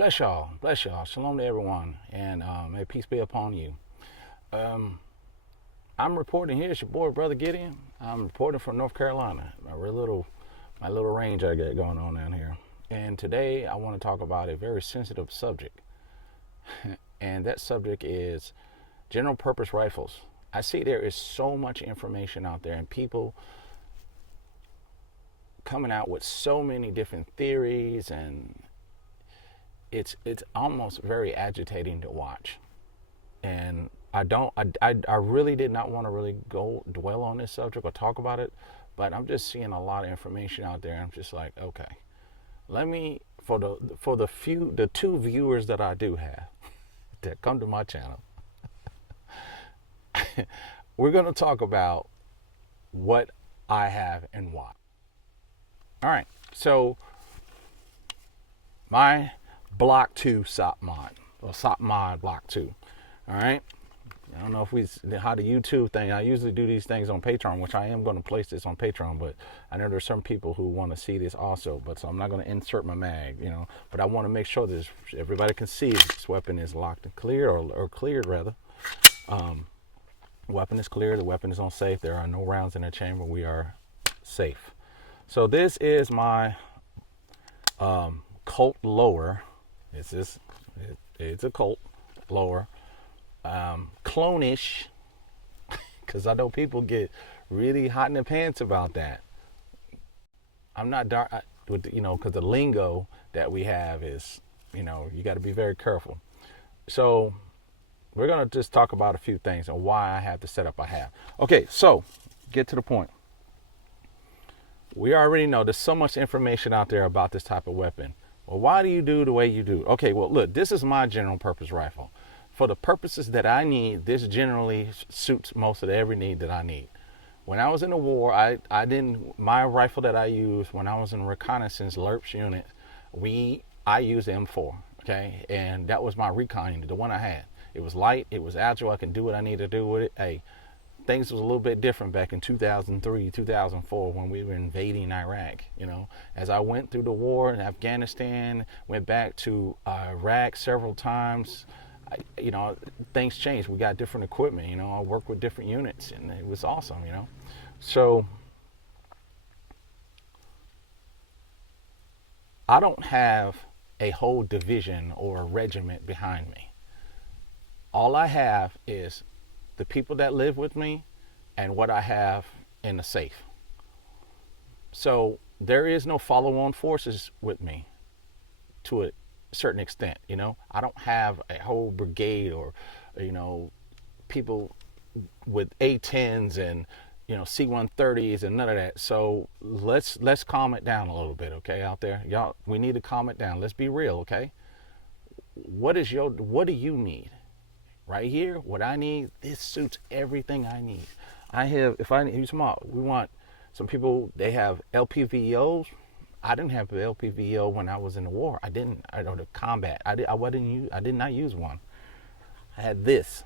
Bless y'all. Bless y'all. Shalom to everyone. And may peace be upon you. Um, I'm reporting here. It's your boy, Brother Gideon. I'm reporting from North Carolina. My little range I got going on down here. And today I want to talk about a very sensitive subject. And that subject is general purpose rifles. I see there is so much information out there and people coming out with so many different theories, and it's almost very agitating to watch. And I really did not want to really go dwell on this subject or talk about it, but I'm just seeing a lot of information out there. I'm just like, okay, let me for the two viewers that I do have that come to my channel, we're gonna talk about what I have and why. All right, so my Block 2 SOP mod, or SOP mod Block 2. All right. I don't know how the YouTube thing. I usually do these things on Patreon, which I am going to place this on Patreon, but I know there's some people who want to see this also. But so I'm not going to insert my mag, But I want to make sure that everybody can see this weapon is locked and cleared, or cleared rather. Weapon is clear. The weapon is on safe. There are no rounds in the chamber. We are safe. So this is my Colt lower. It's a Colt lower. Clone-ish, because I know people get really hot in their pants about that. I'm not dark, because the lingo that we have is, you got to be very careful. So we're going to just talk about a few things and why I have the setup I have. Okay, so get to the point. We already know there's so much information out there about this type of weapon. Well, why do you do the way you do? Okay, well, look, this is my general purpose rifle. For the purposes that I need, this generally suits most of every need that I need. When I was in the war, my rifle that I used when I was in reconnaissance LRPS unit, I used M4, okay? And that was my recon unit, the one I had. It was light, it was agile, I can do what I need to do with it. Hey, things was a little bit different back in 2003, 2004 when we were invading Iraq, As I went through the war in Afghanistan, went back to Iraq several times, things changed. We got different equipment, I worked with different units, and it was awesome, So I don't have a whole division or a regiment behind me. All I have is the people that live with me and what I have in the safe. So there is no follow-on forces with me to a certain extent, I don't have a whole brigade or, people with A10s and, C-130s and none of that. So let's calm it down a little bit, okay, out there. Y'all, we need to calm it down. Let's be real, okay? What do you need? Right here, what I need, this suits everything I need. We want some people, they have LPVOs. I didn't have an LPVO when I was in the war. I don't the combat. I did not use one. I had this.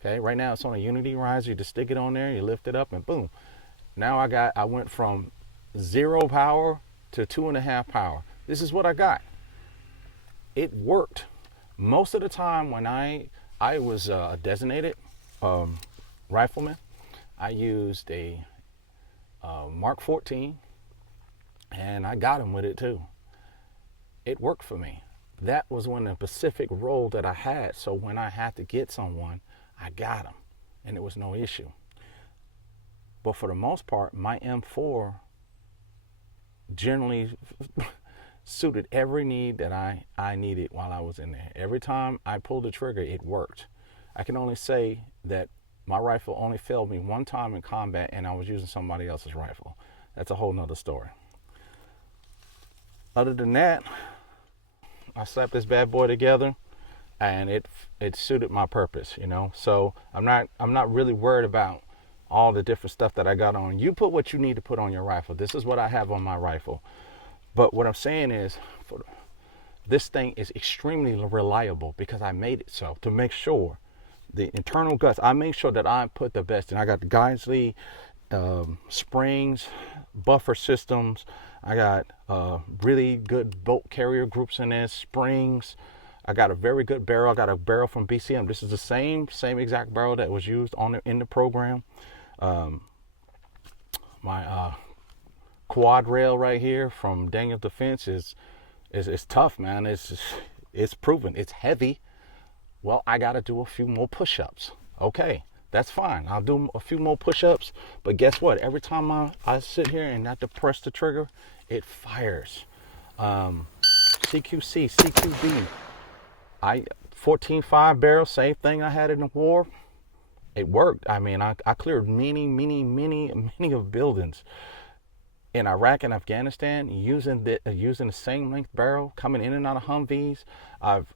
Okay, right now it's on a Unity riser. You just stick it on there, you lift it up, and boom. Now I went from 0 power to 2.5 power. This is what I got. It worked. Most of the time when I was a designated rifleman, I used a Mark 14, and I got him with it too. It worked for me. That was when the specific role that I had. So when I had to get someone, I got him, and it was no issue. But for the most part, my M4 generally suited every need that I needed while I was in there. Every time I pulled the trigger, it worked. I can only say that my rifle only failed me one time in combat, and I was using somebody else's rifle. That's a whole nother story. Other than that, I slapped this bad boy together, and it suited my purpose, So I'm not really worried about all the different stuff that I got on. You put what you need to put on your rifle. This is what I have on my rifle. But what I'm saying is, this thing is extremely reliable because I made it so. To make sure the internal guts, I make sure that I put the best. And I got the Geisley springs, buffer systems. I got really good bolt carrier groups in there, springs. I got a very good barrel. I got a barrel from BCM. This is the same exact barrel that was used in the program. My quad rail right here from Daniel Defense is tough, man. It's proven. It's heavy. Well, I got to do a few more push-ups. Okay, that's fine. I'll do a few more push-ups. But guess what? Every time I sit here and not to press the trigger, it fires. CQC, CQB. 14.5 barrel, same thing I had in the war. It worked. I mean, I cleared many of buildings in Iraq and Afghanistan using the same length barrel, coming in and out of Humvees. I've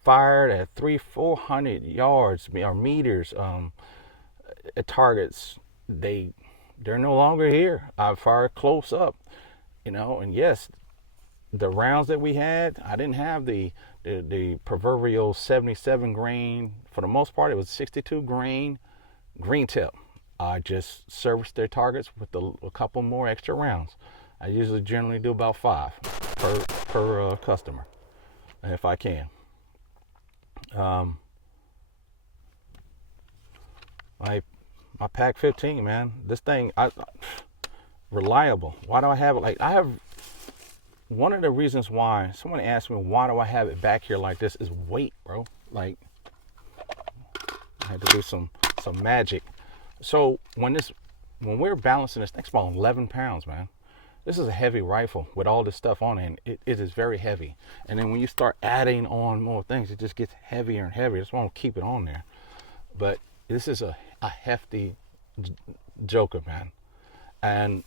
fired at 300-400 yards or meters at targets. They're no longer here. I've fired close up, and yes, the rounds that we had, I didn't have the proverbial 77 grain. For the most part, it was 62 grain green tip. I just serviced their targets with a couple more extra rounds. I usually generally do about 5 per customer, if I can. My Pack 15, man. This thing, reliable. Why do I have it? One of the reasons why someone asked me why do I have it back here like this is weight, bro. I had to do some magic. So when we're balancing this thing's about 11 pounds, man. This is a heavy rifle with all this stuff on it, and it is very heavy. And then when you start adding on more things, it just gets heavier and heavier. That's why I want to keep it on there. But this is a hefty joker, man. And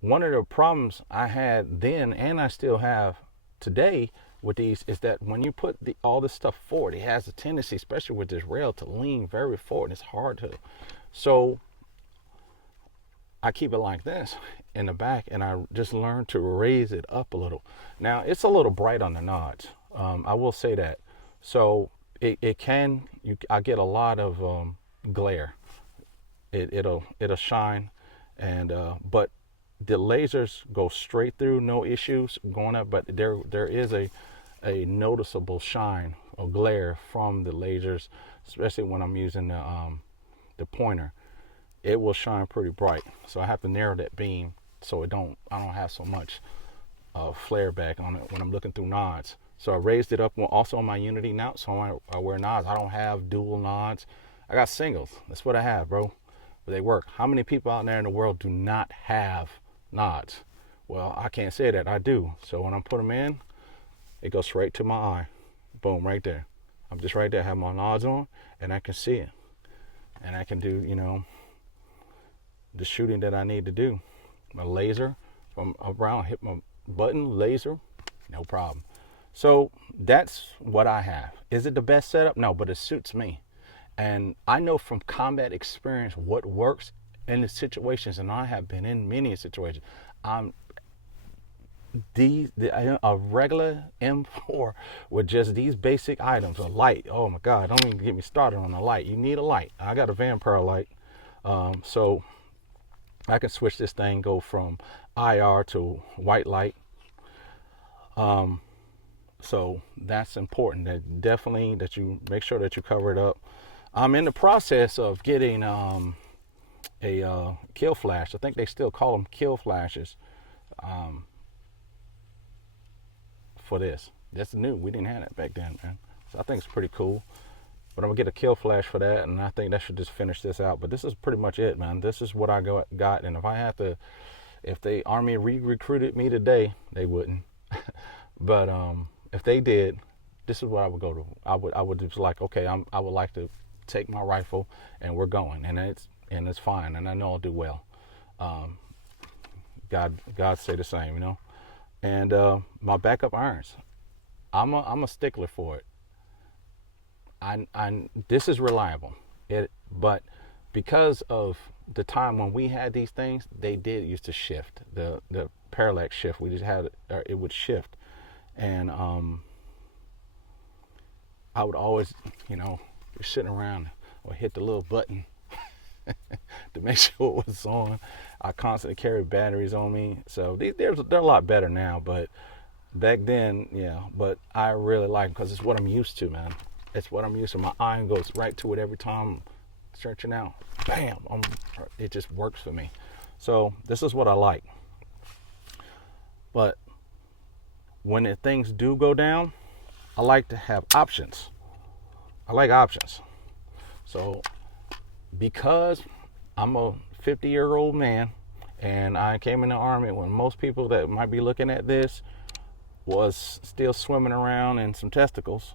one of the problems I had then, and I still have today with these, is that when you put all this stuff forward, it has a tendency, especially with this rail, to lean very forward. It's hard to. So I keep it like this in the back, and I just learned to raise it up a little. Now it's a little bright on the nods. I will say that. So I get a lot of glare. It'll shine, and but the lasers go straight through, no issues going up. But there is a noticeable shine or glare from the lasers, especially when I'm using the pointer. It will shine pretty bright, so I have to narrow that beam so I don't have so much flare back on it when I'm looking through nods. So I raised it up also on my Unity now, so I wear nods. I don't have dual nods. I got singles. That's what I have, bro. But they work. How many people out there in the world do not have nods? Well, I can't say that. I do. So when I put them in, it goes straight to my eye. Boom, right there. I'm just right there. I have my nods on, and I can see it. And I can do, the shooting that I need to do. My laser from around, hit my button, laser, no problem. So that's what I have. Is it the best setup? No, but it suits me. And I know from combat experience what works in the situations, and I have been in many situations. A regular M4 with just these basic items, a light. Oh my God, don't even get me started on a light. You need a light. I got a Vampire light, so I can switch this thing, go from IR to white light. So that's important. That definitely that you make sure that you cover it up. I'm in the process of getting a kill flash. I think they still call them kill flashes for this. That's new. We didn't have that back then, man. So I think it's pretty cool. But I'm gonna get a kill flash for that, and I think that should just finish this out. But this is pretty much it, man. This is what I got, and if the Army recruited me today, they wouldn't. But if they did, this is what I would go to. I would just like, okay, I would like to take my rifle, and we're going, and it's fine, and I know I'll do well. God say the same, And my backup irons, I'm a stickler for it. This is reliable. But because of the time when we had these things, they did used to shift. The parallax shift, we just had it would shift, and I would always, sitting around or hit the little button to make sure it was on. I constantly carried batteries on me. So they're a lot better now, but back then, yeah. But I really like them because it's what I'm used to, man. It's what I'm used to. My eye goes right to it every time I'm searching out. Bam! It just works for me. So this is what I like. But when things do go down, I like to have options. I like options. So because I'm a 50-year-old man and I came in the Army when most people that might be looking at this was still swimming around in some testicles,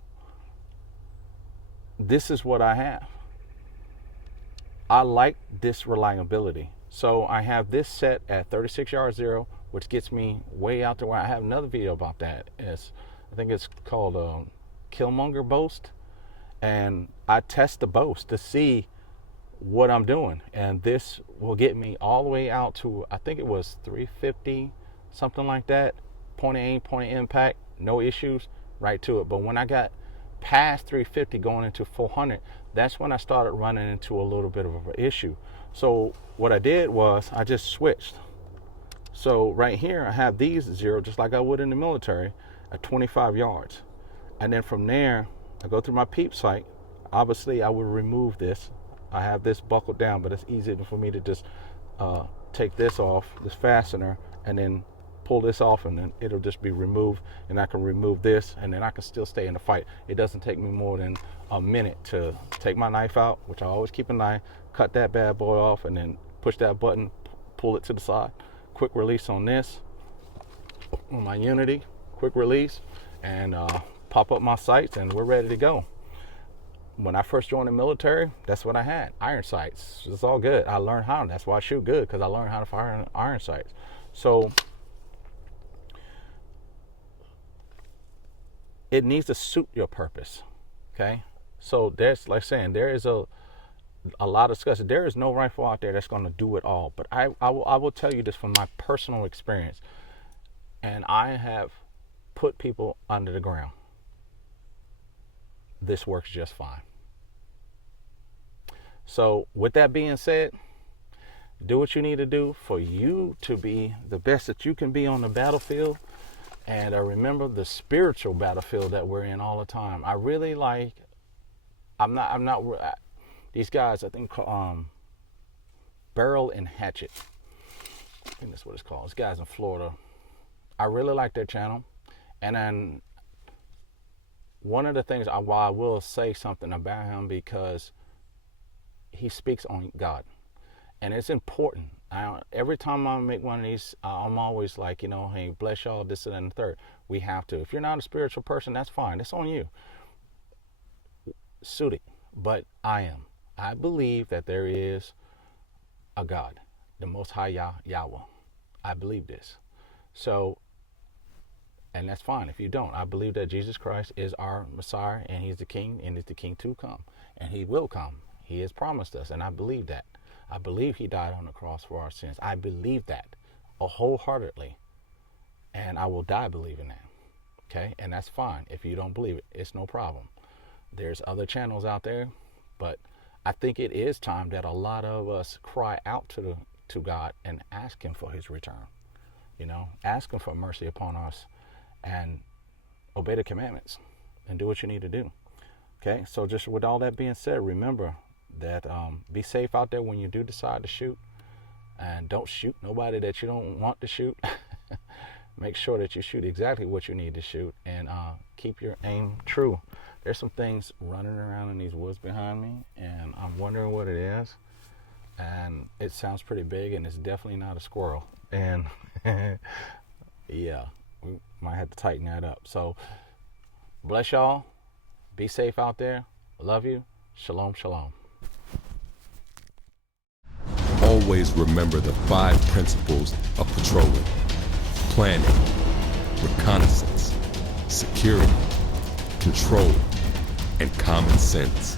this is what I have. I like this reliability. So I have this set at 36 yard zero, which gets me way out to where I have another video about that. I think it's called Killmonger Boast. And I test the boast to see what I'm doing. And this will get me all the way out to, I think it was 350, something like that. Point of aim, point of impact, no issues, right to it. But when I got past 350 going into 400, that's when I started running into a little bit of an issue. So what I did was I just switched. So right here I have these zero just like I would in the military at 25 yards. And then from there I go through my peep sight. Obviously I would remove this. I have this buckled down, but it's easy for me to just take this off, this fastener, and then pull this off, and then it'll just be removed, and I can remove this, and then I can still stay in the fight. It doesn't take me more than a minute to take my knife out, which I always keep a knife, cut that bad boy off, and then push that button, pull it to the side. Quick release on this, on my Unity, quick release, and pop up my sights, and we're ready to go. When I first joined the military, that's what I had, iron sights. It's all good. I learned how, that's why I shoot good, because I learned how to fire iron sights. So it needs to suit your purpose, okay? So there's, like saying, there is a lot of discussion. There is no rifle out there that's going to do it all. But I will tell you this from my personal experience. And I have put people under the ground. This works just fine. So with that being said, do what you need to do for you to be the best that you can be on the battlefield. And remember the spiritual battlefield that we're in all the time. I really like, these guys, I think, Barrel and Hatchet. I think that's what it's called. These guys in Florida. I really like their channel. And then one of the things, why I will say something about him, because he speaks on God. And it's important. Every time I make one of these, I'm always like, hey, bless y'all, this and the third. We have to. If you're not a spiritual person, that's fine. That's on you. Suit it. But I am. I believe that there is a God, the Most High Yahweh. I believe this. So, and that's fine if you don't. I believe that Jesus Christ is our Messiah, and he's the King, and he's the King to come. And he will come. He has promised us, and I believe that. I believe he died on the cross for our sins. I believe that wholeheartedly. And I will die believing that. Okay? And that's fine. If you don't believe it, it's no problem. There's other channels out there, but I think it is time that a lot of us cry out to God and ask him for his return. Ask him for mercy upon us and obey the commandments and do what you need to do. Okay? So just with all that being said, remember that be safe out there when you do decide to shoot, and don't shoot nobody that you don't want to shoot. Make sure that you shoot exactly what you need to shoot, and keep your aim true. There's some things running around in these woods behind me, and I'm wondering what it is, and it sounds pretty big, and it's definitely not a squirrel. And yeah, we might have to tighten that up. So bless y'all, be safe out there, love you, shalom, shalom. Always remember the 5 principles of patrolling: planning, reconnaissance, security, control, and common sense.